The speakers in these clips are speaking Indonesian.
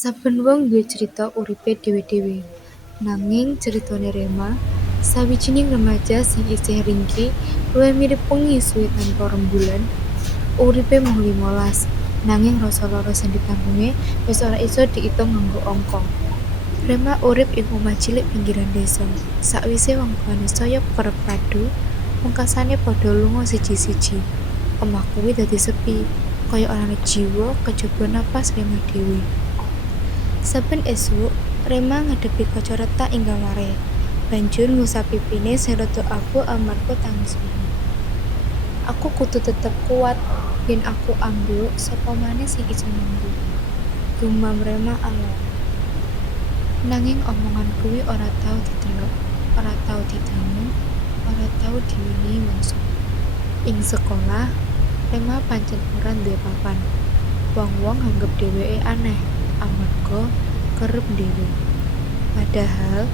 Saben wong duwe crita uripe dhewe-dhewe. Nanging critane Rema, sawijining remaja sing isih ringkih, luwih mirip wengi suwe tanpa rembulan. Uripe mung limolas, nanging rasa lara sing ditanggunge wis ora iso diitung nganggo angka. Rema urip ing omah cilik pinggiran desa. Sakwise wong tuwane saya kerep padu, pungkasane padha lunga siji-siji. Omah kuwi dadi sepi, kaya ana jiwa kejaba napas Rema dhewe. Saben esuk, Rema ngadepi kaca retak ing kamare. Banjur ngusap pipine sing rada abu amarga wengi. Aku kudu tetep kuat, yen aku ambruk sapa maneh sing iso nyembuh. Gumam Rema alon. Nanging omongan kuwi ora tau ditelok, ora tau didangu, ora tau diwenehi mungsuh. Ing sekolah, Rema pancen ora duwe papan. Wong-wong nganggep dheweke aneh, amarga kerep dhewe. Padahal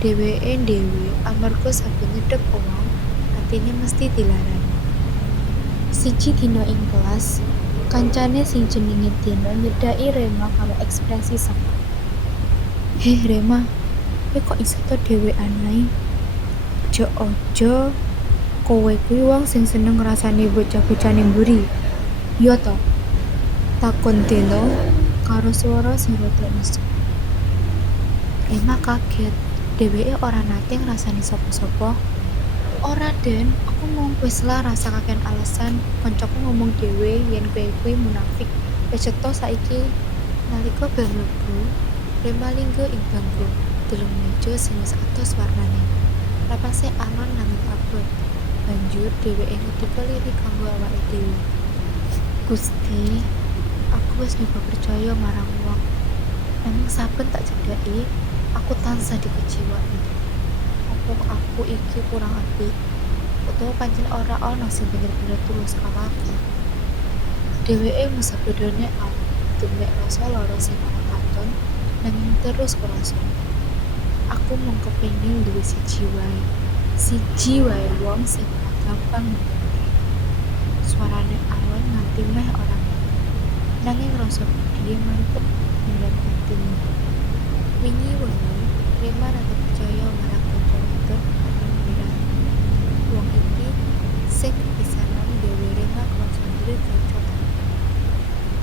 dheweke dhewe amarga saben nyedhep uwong, atine mesti dilarani. Siji dina ing kelas, kancane sing jenenge Dina nyedhaki Rema karo ekspresi sengak. "Heh Rema, kowe kok iso to dhewean ae? Ojo-ojo kowe kuwi wong sing seneng ngrasani bocah-bocah ning mburi, yo to?" takon Dina karo swara sing rada nesu. Rema kaget, dheweke ora nate ngrasani sapa-sapa. Ora Den, aku mung wis lah rasa kakean alasan koncoku ngomong dhewe yen kowe kuwi munafik. Wis saiki. Nalika bel mlebu, Rema linggo ing bangku, deleng meja sing wis atos warnane. Napase alon nanging abot. Banjur dheweke ngedika lirik kanggo awake dhewe. Gusti, aku wis nyoba percaya marang wong. Nanging saben tak cedhaki, aku tansah dikecewakan. Apa aku iki kurang apik? Utawa pancen ora ana sing bener-bener tulus karo aku? Dheweke ngusap dodone awak, demek rasa lara sing ora katon, nanging terus krasa. Aku mung kepengin duwe siji wae, siji wae wong sing gampang. Suarane alon nganti meh ora ngerti. Nanging rasa budi mantep nyelip atine. Wingi wengi, Rema rada percaya marang kanca aran Mira. Wong iki sing pisanan gawe Rema krasa duwe kanca.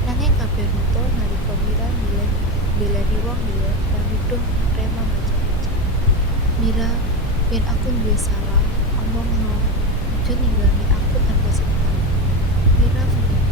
Nanging kabeh rute nalika Mira milih mbelani wong liya lan nuduh Rema macem-macem. Mira, yen aku duwe salah, omongno. Aja ninggani aku tanpa sebab. Mira ngomong,